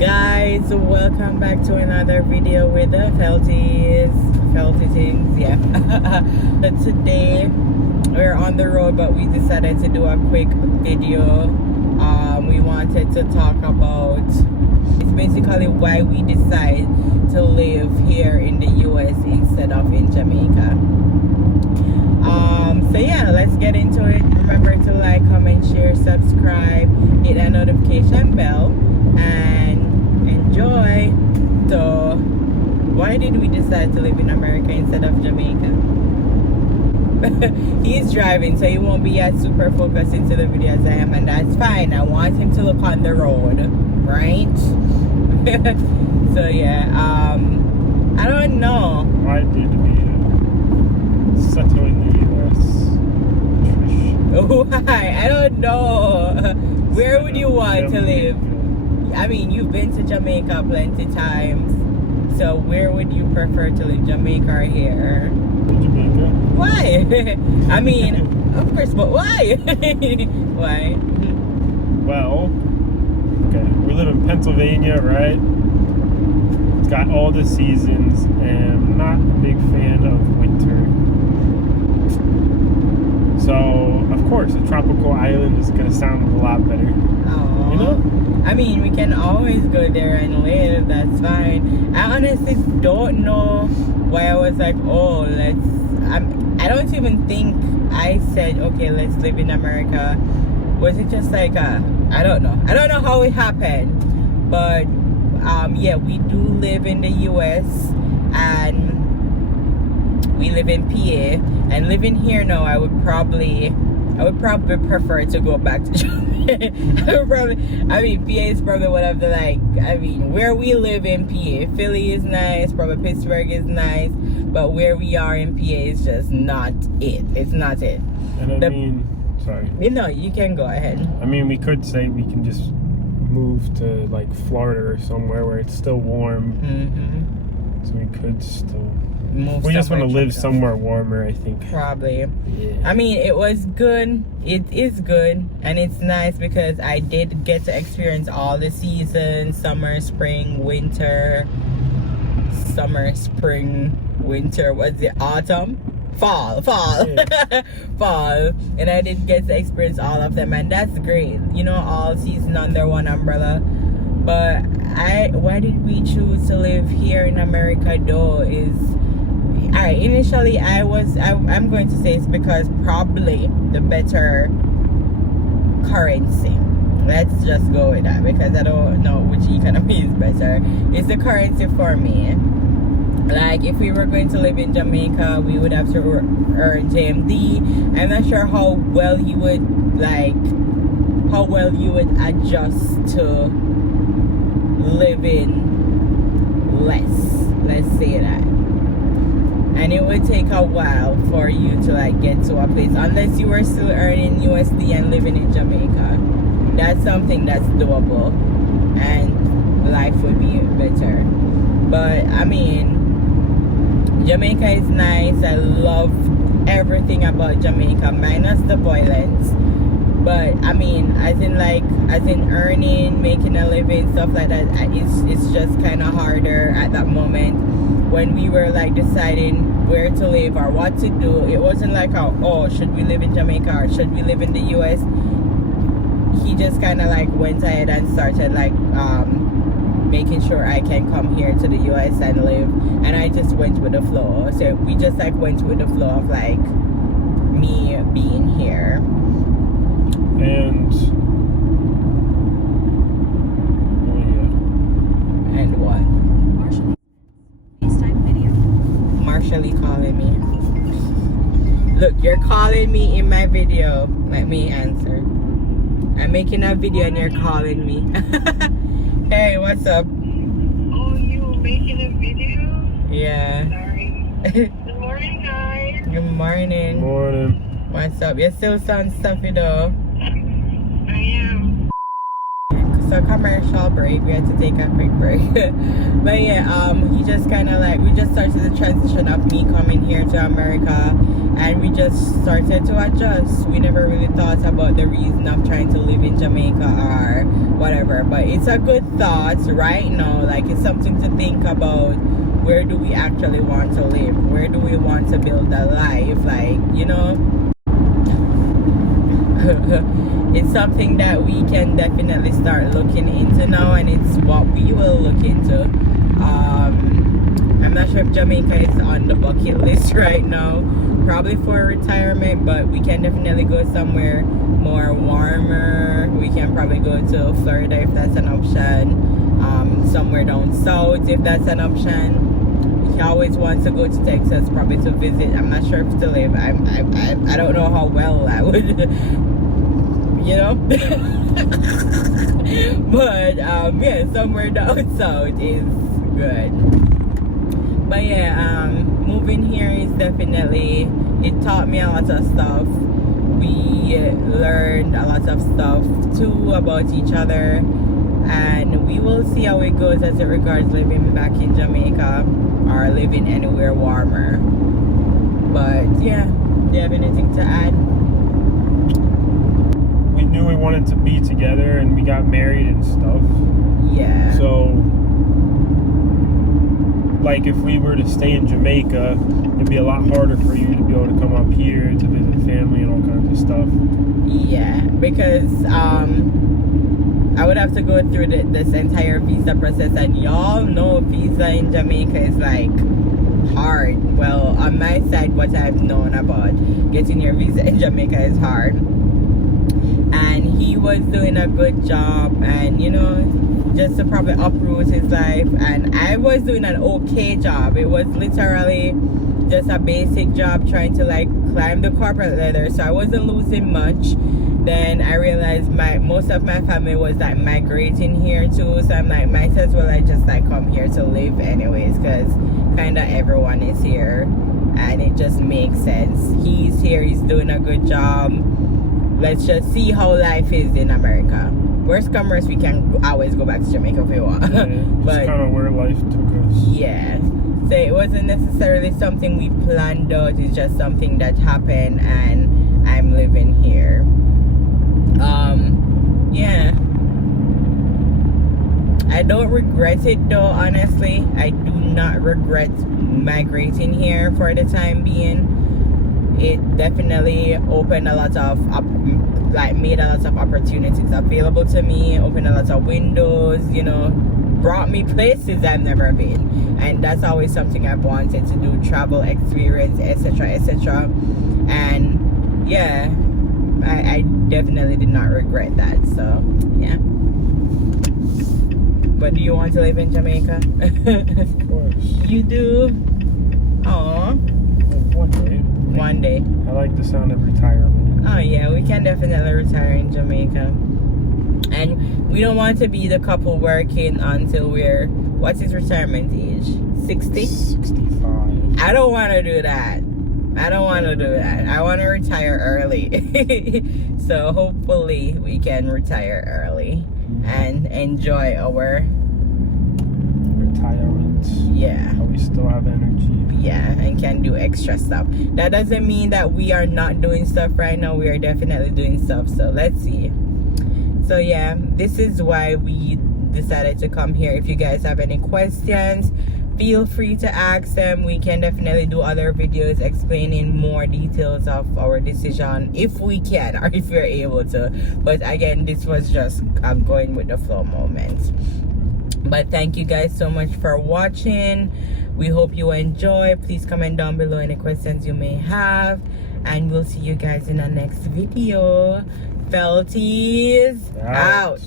Guys, welcome back to another video with the felty things. Yeah. But today we're on the road, but we decided to do a quick video. We wanted to talk about, it's basically why we decide to live here in the US instead of in Jamaica. So yeah, let's get into it. Remember to like, comment, share, subscribe, hit that notification bell, and enjoy. So why did we decide to live in America instead of Jamaica? He's driving, so he won't be as super focused into the video as I am, and that's fine. I want him to look on the road, right? So yeah, I don't know. Why did we settle in the US, Trish? Why? I don't know. Where would you want to live? I mean, you've been to Jamaica plenty times, so where would you prefer to live, Jamaica or here? Jamaica. Why? I mean, of course, but why? Why? Well, okay, we live in Pennsylvania, right? It's got all the seasons, and I'm not a big fan of winter. So, of course, a tropical island is going to sound a lot better. Oh, you know? I mean, we can always go there and live. That's fine. I honestly don't know why I was like, oh, I don't even think I said, okay, let's live in America. Was it just like I don't know. I don't know how it happened, but yeah, we do live in the US, and we live in PA, and living here now, I would probably prefer to go back to Jamaica. I mean, PA is probably one of the, like, I mean, where we live in PA, Philly is nice, probably Pittsburgh is nice, but where we are in PA is just not it. It's not it. And I mean, sorry. You know, you can go ahead. I mean, we could say we can just move to, like, Florida or somewhere where it's still warm. Mm-hmm. So we could still... We just want to live somewhere warmer, I think. Probably. Yeah. I mean, it was good. It is good, and it's nice because I did get to experience all the seasons: summer, spring, winter. Summer, spring, winter. What's it? Autumn, fall. Yeah. Fall. And I did get to experience all of them, and that's great. You know, all season under one umbrella. But why did we choose to live here in America though? Is initially I'm going to say it's because probably the better currency. Let's just go with that, because I don't know which economy is better. It's the currency for me. Like, if we were going to live in Jamaica, we would have to earn JMD. I'm not sure how well you would adjust to living less, let's say that. And it would take a while for you to, like, get to a place, unless you were still earning USD and living in Jamaica. That's something that's doable, and life would be better. But I mean, Jamaica is nice. I love everything about Jamaica, minus the violence. But I mean, as in earning, making a living, stuff like that, it's just kind of harder at that moment. When we were, like, deciding where to live or what to do, it wasn't like, oh, should we live in Jamaica or should we live in the US? He just kind of, like, went ahead and started, like, making sure I can come here to the US and live, and I just went with the flow. So we just, like, went with the flow of, like, me being here. And And what? Marshall calling me. Look, you're calling me in my video. Let me answer. I'm making a video and you're calling me. Hey, what's up? Oh, you making a video? Yeah. Sorry. Good morning, guys. Good morning. morning. What's up? You still sound stuffy though. I am. a commercial break. We had to take a quick break. But yeah, he just kind of like, we just started the transition of me coming here to America, and we just started to adjust. We never really thought about the reason of trying to live in Jamaica or whatever, but it's a good thought right now. Like, it's something to think about. Where do we actually want to live? Where do we want to build a life? Like, you know, it's something that we can definitely start looking into now, and it's what we will look into. I'm not sure if Jamaica is on the bucket list right now, probably for retirement, but we can definitely go somewhere more warmer. We can probably go to Florida if that's an option, somewhere down south if that's an option. He always wants to go to Texas, probably to visit. I'm not sure if to live. I don't know how well I would, you know. But yeah, somewhere down south is good. But yeah, moving here is definitely, it taught me a lot of stuff. We learned a lot of stuff too about each other, and we will see how it goes as it regards living back in Jamaica or living anywhere warmer. But yeah, do you have anything to add? We knew we wanted to be together, and we got married and stuff. Yeah. So, like, if we were to stay in Jamaica, it'd be a lot harder for you to be able to come up here to visit family and all kinds of stuff. Yeah, because I would have to go through this entire visa process, and y'all know visa in Jamaica is like hard. Well, on my side, what I've known about getting your visa in Jamaica is hard. And he was doing a good job, and you know, just to probably uproot his life, and I was doing an okay job. It was literally just a basic job, trying to like climb the corporate ladder, so I wasn't losing much. Then I realized most of my family was like migrating here too, so I'm like, might as well I just like come here to live anyways, because kind of everyone is here and it just makes sense. He's here, he's doing a good job. Let's just see how life is in America. Worst come worst, we can always go back to Jamaica if we want. Yeah, but kind of where life took us. yeah, so it wasn't necessarily something we planned out, it's just something that happened, and I'm living here. Yeah, I don't regret it though, honestly. I do not regret migrating here for the time being. It definitely opened a lot of made a lot of opportunities available to me, opened a lot of windows, you know, brought me places I've never been, and that's always something I've wanted to do, travel, experience, etc, etc. And yeah, I definitely did not regret that. So yeah. But do you want to live in Jamaica? Of course. You do? Aww. One day. One day. I like the sound of retirement. Oh yeah, we can definitely retire in Jamaica. And we don't want to be the couple working until we're, what's his retirement age? 60? 65. I don't want to do that. I don't want to do that. I want to retire early. So hopefully we can retire early and enjoy our retirement. Yeah. How we still have energy. Yeah, and can do extra stuff. That doesn't mean that we are not doing stuff right now. We are definitely doing stuff. So let's see. So yeah, this is why we decided to come here. If you guys have any questions, feel free to ask them. We can definitely do other videos explaining more details of our decision if we can, or if we're able to. But again, this was just going with the flow moment. But thank you guys so much for watching. We hope you enjoy. Please comment down below any questions you may have, and we'll see you guys in the next video. Felties out.